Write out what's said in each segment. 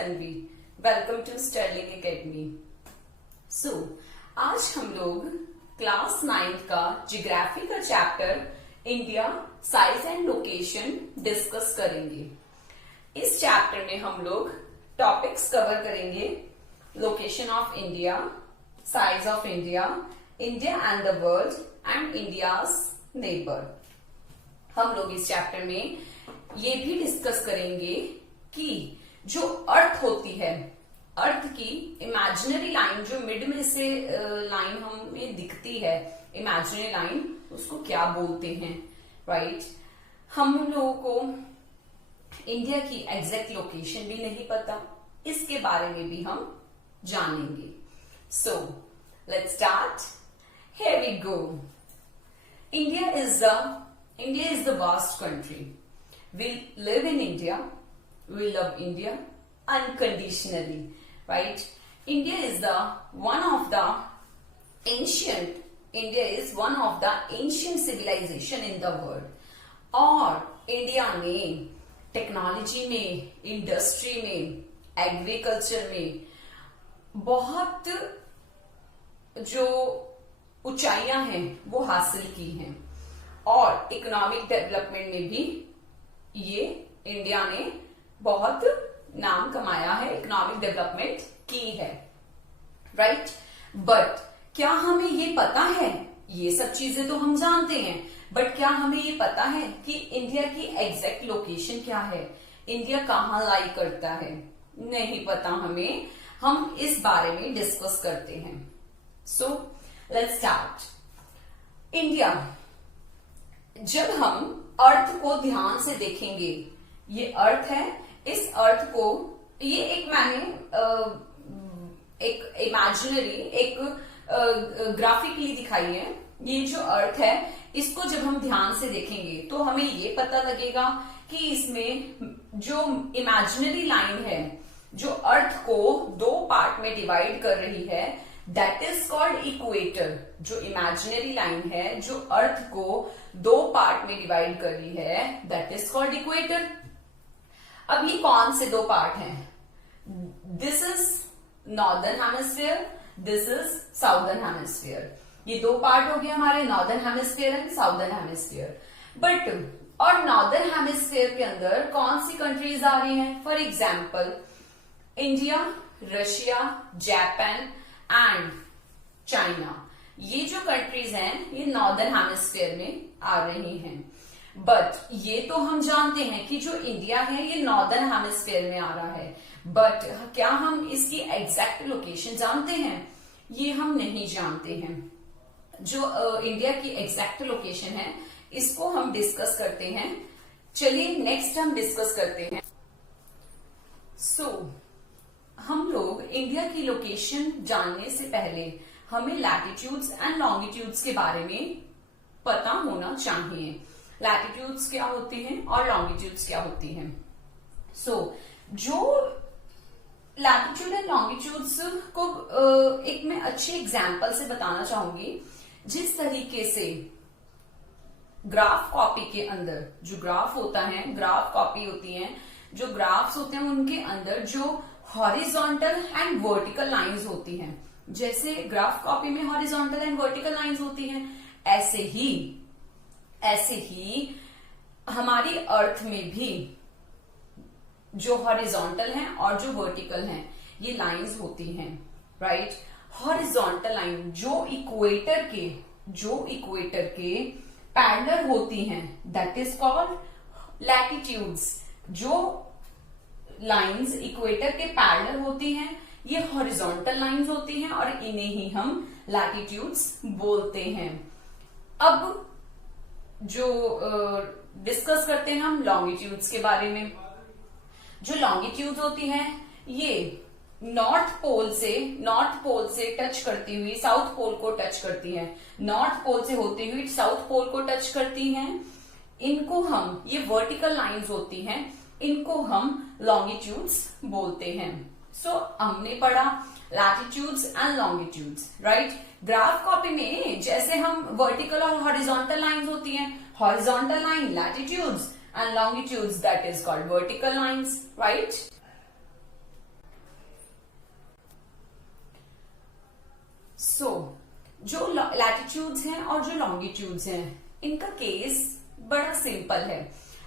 Tanvi. Welcome to Sterling Academy. So आज हम लोग क्लास 9th का ज्योग्राफी का chapter India size and location discuss करेंगे। इस चैप्टर में हम लोग टॉपिक्स कवर करेंगे: location of India, size of India, India and the world and India's neighbour. हम लोग इस चैप्टर में ये भी डिस्कस करेंगे कि जो अर्थ होती है, अर्थ की इमेजिनरी लाइन, जो मिड में से लाइन हमें दिखती है, इमेजिनरी लाइन, उसको क्या बोलते हैं, राइट? हम लोगों को इंडिया की एग्जैक्ट लोकेशन भी नहीं पता, इसके बारे में भी हम जानेंगे। So let's start. Here we go. India is the vast country. We live in India. We love India unconditionally, right? India is one of the ancient civilization in the world. और इंडिया में technology में, industry में, agriculture में बहुत जो ऊंचाइयां हैं वो हासिल की हैं, और इकोनॉमिक डेवलपमेंट में भी ये इंडिया ने बहुत नाम कमाया है, इकोनॉमिक डेवलपमेंट की है, राइट? बट क्या हमें ये पता है? ये सब चीजें तो हम जानते हैं, बट क्या हमें ये पता है कि इंडिया की एग्जैक्ट लोकेशन क्या है? इंडिया कहाँ लाई करता है? नहीं पता हमें। हम इस बारे में डिस्कस करते हैं। सो लेट्स स्टार्ट। इंडिया, जब हम अर्थ को ध्यान से देखेंगे, ये अर्थ है, इस अर्थ को, ये एक इमेजिनरी, एक ग्राफिकली दिखाई है। ये जो अर्थ है, इसको जब हम ध्यान से देखेंगे तो हमें ये पता लगेगा कि इसमें जो इमेजिनरी लाइन है, जो अर्थ को दो पार्ट में डिवाइड कर रही है, दैट इज कॉल्ड इक्वेटर। जो इमेजिनरी लाइन है, जो अर्थ को दो पार्ट में डिवाइड कर रही है, दैट इज कॉल्ड इक्वेटर। अब ये कौन से दो पार्ट हैं? This is northern hemisphere, this is southern hemisphere. ये दो पार्ट हो गए हमारे, northern hemisphere and southern hemisphere. But और नॉर्दर्न हेमिस्फीयर के अंदर कौन सी कंट्रीज आ रही हैं? For example India, Russia, Japan and China. ये जो कंट्रीज हैं, ये नॉर्दर्न हेमिस्फीयर में आ रही हैं। बट ये तो हम जानते हैं कि जो इंडिया है ये नॉर्दर्न हेमिस्फीयर में आ रहा है, बट क्या हम इसकी एग्जैक्ट लोकेशन जानते हैं? ये हम नहीं जानते हैं। जो इंडिया की एग्जैक्ट लोकेशन है, इसको हम डिस्कस करते हैं। चलिए नेक्स्ट हम डिस्कस करते हैं। सो हम लोग इंडिया की लोकेशन जानने से पहले हमें लैटिट्यूड्स एंड लॉन्गिट्यूड्स के बारे में पता होना चाहिए। लैटिट्यूड्स क्या होती हैं और लॉन्गिट्यूड्स क्या होती हैं? सो जो लैटिट्यूड एंड लॉन्गिट्यूड्स को एक मैं अच्छे एग्जाम्पल से बताना चाहूंगी। जिस तरीके से ग्राफ कॉपी के अंदर जो ग्राफ होता है, ग्राफ कॉपी होती है, जो ग्राफ्स होते हैं उनके अंदर जो हॉरिजॉन्टल एंड वर्टिकल लाइंस होती हैं, जैसे ग्राफ कॉपी में हॉरिजॉन्टल एंड वर्टिकल लाइंस होती हैं, ऐसे ही हमारी अर्थ में भी जो हॉरिजॉन्टल हैं और जो वर्टिकल हैं, ये लाइंस होती हैं, राइट? हॉरिजॉन्टल लाइन जो इक्वेटर के पैरेलल होती हैं, दैट इज कॉल्ड लैटिट्यूड्स। जो लाइंस इक्वेटर के पैरेलल होती हैं, ये हॉरिजॉन्टल लाइंस होती हैं, और इन्हें ही हम लैटिट्यूड्स बोलते हैं। अब जो डिस्कस करते हैं हम लॉन्गिट्यूड्स के बारे में। जो लॉन्गिट्यूड होती हैं, ये नॉर्थ पोल से टच करती हुई साउथ पोल को टच करती हैं, नॉर्थ पोल से होती हुई साउथ पोल को टच करती हैं। इनको हम, ये वर्टिकल लाइंस होती हैं, इनको हम लॉन्गिट्यूड्स बोलते हैं। सो हमने पढ़ा latitudes and longitudes, right? Graph copy में जैसे हम वर्टिकल और हॉरिजॉन्टल लाइंस होती हैं, horizontal line latitudes and longitudes, that is called vertical lines, right? Latitudes हैं और जो लॉन्गिट्यूड्स हैं, इनका केस बड़ा सिंपल है।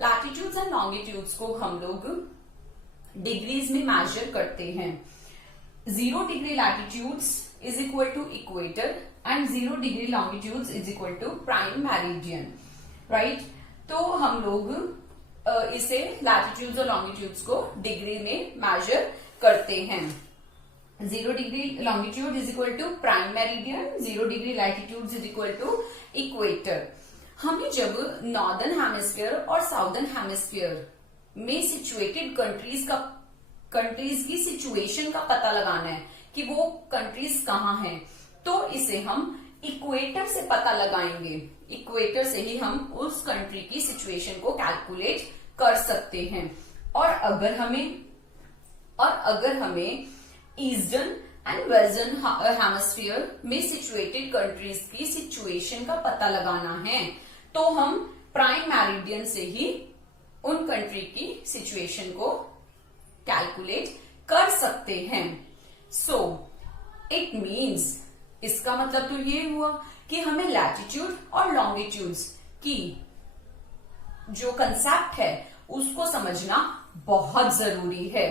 लैटिट्यूड्स एंड लॉन्गिट्यूड्स को हम लोग डिग्रीज में मेजर करते हैं। 0 degree latitudes is equal to equator and 0 degree longitudes is equal to prime meridian, right. तो हम लोग इसे लैटिट्यूड्स और लॉन्गिट्यूड्स को डिग्री में मेजर करते हैं। 0 degree longitude is equal to prime meridian, 0 degree latitude is equal to equator. हमें जब नॉर्दर्न हेमिस्फीयर और साउदर्न हेमिस्फीयर में सिचुएटेड कंट्रीज की सिचुएशन का पता लगाना है कि वो कंट्रीज कहाँ हैं, तो इसे हम इक्वेटर से पता लगाएंगे। इक्वेटर से ही हम उस कंट्री की सिचुएशन को कैलकुलेट कर सकते हैं। और अगर हमें ईस्टर्न एंड वेस्टर्न हेमिस्फीयर में सिचुएटेड कंट्रीज की सिचुएशन का पता लगाना है, तो हम प्राइम मेरिडियन से ही उन कंट्री की सिचुएशन को कैलकुलेट कर सकते हैं। सो इट मीन्स, इसका मतलब तो ये हुआ कि हमें लैटिट्यूड और लॉन्गिट्यूड्स की जो कंसेप्ट है उसको समझना बहुत जरूरी है।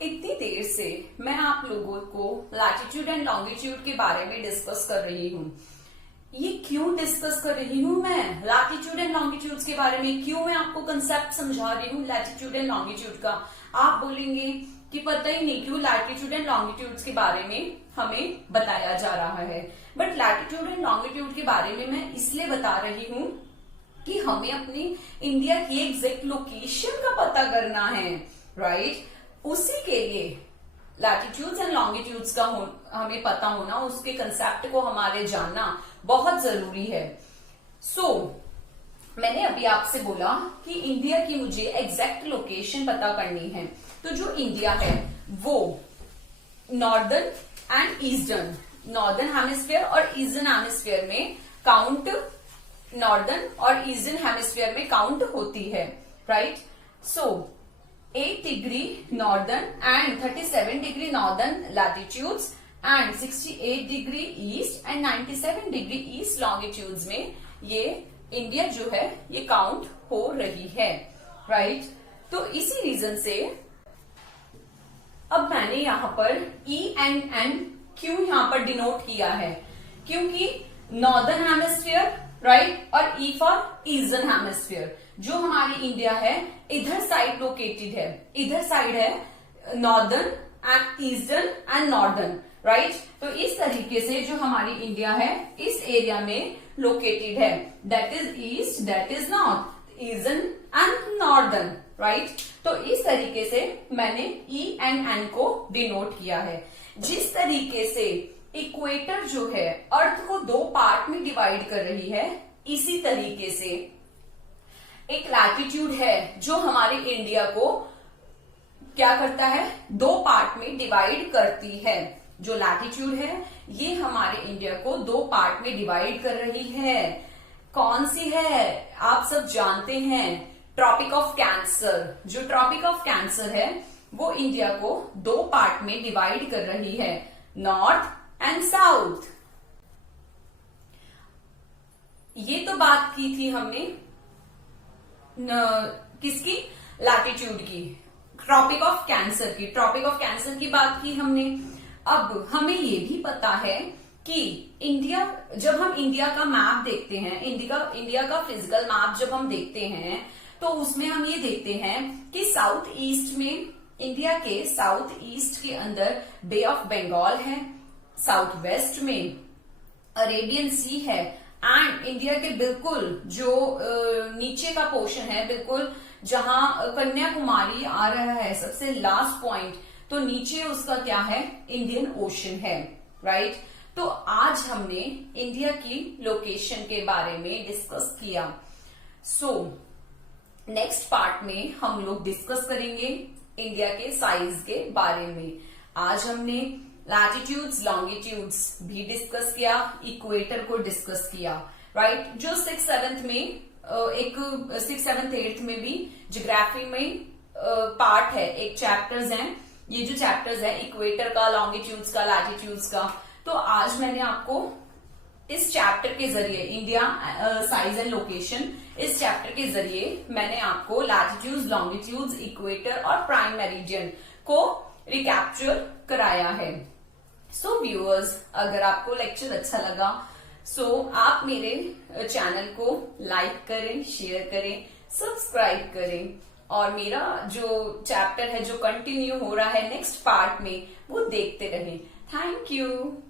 इतनी देर से मैं आप लोगों को लैटिट्यूड एंड लॉन्गिट्यूड के बारे में डिस्कस कर रही हूँ। ये क्यों डिस्कस कर रही हूँ मैं लैटिट्यूड एंड लॉन्गिट्यूड के बारे में, क्यों मैं आपको कंसेप्ट समझा रही हूँ लैटिट्यूड एंड लॉन्गिट्यूड का? आप बोलेंगे कि पता ही नहीं क्यों लैटिट्यूड एंड लॉन्गिट्यूड के बारे में हमें बताया जा रहा है। बट लैटिट्यूड एंड लॉन्गिट्यूड के बारे में मैं इसलिए बता रही हूँ कि हमें अपनी इंडिया की एग्जैक्ट लोकेशन का पता करना है, राइट। उसी के लिए लैटिट्यूड्स एंड लॉन्गिट्यूड्स का हमें पता होना, उसके कंसेप्ट को हमारे जानना बहुत जरूरी है। सो मैंने अभी आपसे बोला कि इंडिया की मुझे एग्जैक्ट लोकेशन पता करनी है। तो जो इंडिया है वो northern and eastern, northern hemisphere और ईस्टर्न हेमिस्फीयर में काउंट, नॉर्दर्न और ईस्टर्न हेमिस्फीयर में काउंट होती है, right. So 8 degree northern and 37 degree northern latitudes and 68 degree east and 97 degree east longitudes में ये इंडिया जो है ये काउंट हो रही है, राइट। तो इसी रीजन से अब मैंने यहाँ पर ENN क्यों यहाँ पर डिनोट किया है, क्योंकि नॉर्दर्न हेमिस्फीयर, राइट, और E फॉर ईस्टर्न हेमिस्फीयर, जो हमारी इंडिया है इधर साइड लोकेटेड है, इधर साइड है northern and eastern and northern, right. तो इस तरीके से जो हमारी इंडिया है इस एरिया में लोकेटेड है, that is east, that is north, eastern and northern, right. तो इस तरीके से मैंने ENN को डिनोट किया है। जिस तरीके से इक्वेटर जो है अर्थ को 2 पार्ट में डिवाइड कर रही है, इसी तरीके से एक लैटिट्यूड है जो हमारे इंडिया को क्या करता है, 2 पार्ट में डिवाइड करती है। जो लैटिट्यूड है ये हमारे इंडिया को 2 पार्ट में डिवाइड कर रही है। कौन सी है? आप सब जानते हैं, ट्रॉपिक ऑफ कैंसर। जो ट्रॉपिक ऑफ कैंसर है वो इंडिया को 2 पार्ट में डिवाइड कर रही है, नॉर्थ एंड साउथ। ये तो बात की थी हमने किसकी? लैटिट्यूड की, ट्रॉपिक ऑफ कैंसर की। ट्रॉपिक ऑफ कैंसर की बात की हमने। अब हमें ये भी पता है कि इंडिया, जब हम इंडिया का मैप देखते हैं, इंडिया का फिजिकल मैप जब हम देखते हैं तो उसमें हम ये देखते हैं कि साउथ ईस्ट में, इंडिया के साउथ ईस्ट के अंदर बे ऑफ बंगाल है, साउथ वेस्ट में अरेबियन सी है, एंड इंडिया के बिल्कुल जो नीचे का पोर्शन है, बिल्कुल जहां कन्याकुमारी आ रहा है, सबसे लास्ट पॉइंट, तो नीचे उसका क्या है? इंडियन ओशन है, राइट। तो आज हमने इंडिया की लोकेशन के बारे में डिस्कस किया। सो नेक्स्ट पार्ट में हम लोग डिस्कस करेंगे इंडिया के साइज के बारे में। आज हमने लैटिट्यूड्स, लॉन्गिट्यूड्स भी डिस्कस किया, इक्वेटर को डिस्कस किया, राइट। जो 6th 7th में एक 6th 7th 8th में भी ज्योग्राफी में पार्ट है, एक चैप्टर्स हैं। ये जो चैप्टर्स है इक्वेटर का, लॉन्गिट्यूड्स का, लैटिट्यूड्स का, तो आज मैंने आपको इस चैप्टर के जरिए इंडिया साइज एंड लोकेशन, इस चैप्टर के जरिए मैंने आपको लैटिट्यूड्स, लॉन्गिट्यूड्स, इक्वेटर और प्राइम मेरिडियन को रिकैप्चर कराया है। सो व्यूअर्स, अगर आपको लेक्चर अच्छा लगा आप मेरे चैनल को लाइक करें, शेयर करें, सब्सक्राइब करें और मेरा जो चैप्टर है जो कंटिन्यू हो रहा है नेक्स्ट पार्ट में वो देखते रहें। Thank you.